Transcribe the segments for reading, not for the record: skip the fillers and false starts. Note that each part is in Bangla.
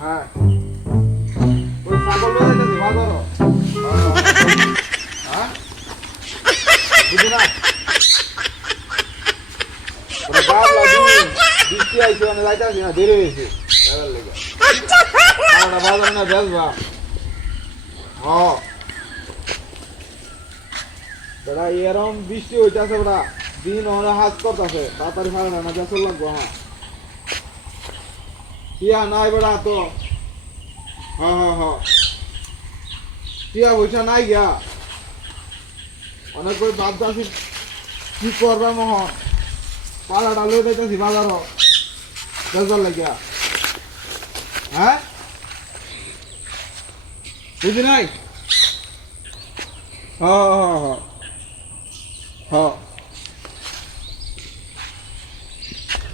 হ্যাঁ ওই ছাগল লয়ে যাইতেছি বাজারও হ্যাঁ বুঝি না ওরা গাবলা দিন বৃষ্টি আইছে মানে যাইতেছি না দেরি হয়েছে বেড়ার লেগে আমরা বাজারে না বেচবা হ্যাঁ বেড়া এরম বৃষ্টি হইতেছে বেড়া দিন ওরা হাত করতেছে তাড়াতাড়ি ফারে না বেসর লাগবো হ্যাঁ টিয়া নাই বেড়া তো হ্যাঁ হ্যাঁ হ্যাঁ টিয়া পয়সা নাই গিয়া অনেক করে ভাবতেছি কি করবে মোহন পালাটা লয়ে যাইতেছি বাজারও বেজার লাগিয়া হ্যাঁ বুঝি নাই হ্যাঁ হ্যাঁ হ্যাঁ হ্যাঁ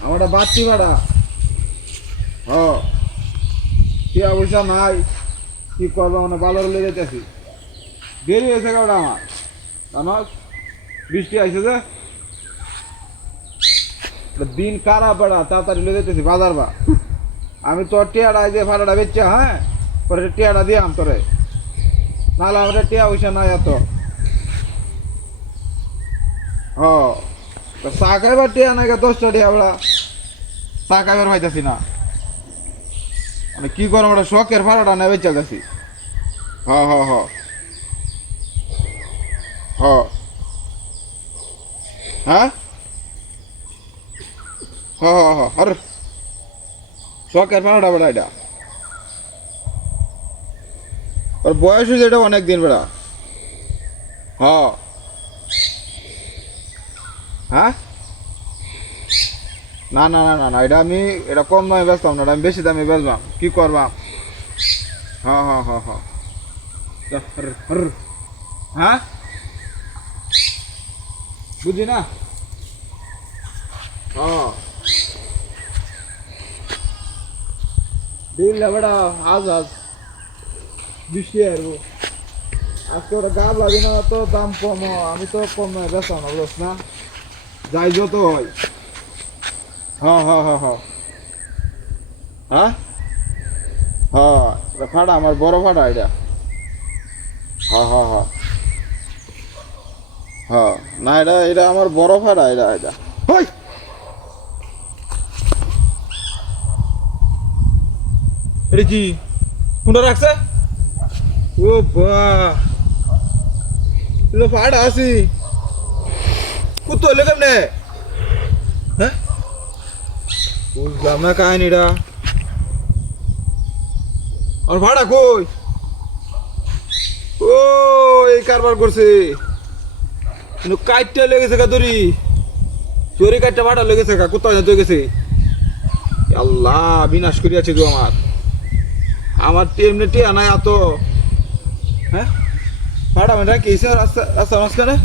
আমারটা বাড়তি ভাড়া হ্যাঁ টিয়া পয়সা নাই কি করবো মানে বাজার লয়ে যাইতেছি দেরি হয়েছে কেউটা আমার জানাস বৃষ্টি আইছে যে দিন কারা বেড়া তাড়াতাড়ি লয়ে যেতেছি বাজার বা আমি তোর টিয়াটা যে ভাড়াটা বেচছে হ্যাঁ পরে টিয়াটা দিয়াম তোরে নাহলে আমাদের টিয়া পয়সা নাই এত ও চা খাইবার টিয়া নাই 10টা টিয়া বেড়া চা খাইবার পাইতেছি না মানে কি করো ওটা শখের ভাড়াটা নেই বেচে গেছি হ হ হ হ হ্যাঁ হ হ হ আর শখের ভাড়াটা বেড়া এটা ওর বয়স হয়েছে এটা অনেক দিন বেড়া হ্যাঁ হ্যাঁ না না না না না এটা আমি এটা কম দামে বেচতাম না আমি বেশি দামে বেচবাম কি করবাম হ্যাঁ হ্যাঁ হ্যাঁ হ্যাঁ হ্যাঁ বুঝি না হ্যাঁ দিন বেড়া আজ আজ বৃষ্টি আসবো আজকে ওটা গাব লাগে না তো দাম কম আমি তো কম নয় বেচতাম না বুঝছ না যাই যত হয় হ্যাঁ হ্যাঁ হ্যাঁ হ্যাঁ হ্যাঁ হ্যাঁ এটা ফাটা আমার বড় ফাটা এটা হ্যাঁ হ্যাঁ হ্যাঁ হ্যাঁ না এটা এটা আমার বড় ফাটা এটা এটা হই এটা কি কোনটা রাখছে ও বা এটা ফাটা আছি কুত্তো হলে কেমনে হ্যাঁ বুঝলাম না কাহিনিটা আর ভাড়া কই ও এই কারবার করছে কিন্তু কাইটটা লেগেছে কা দড়ি চোরে কাইটটা ভাড়া লেগেছে কা কোথাও যেতে গেছে আল্লাহ বিনাশ করিয়াছে তো আমার এমনি টিয়া নাই এত হ্যাঁ ভাড়া মানে কি রাস্তা রাস্তা মাঝখানে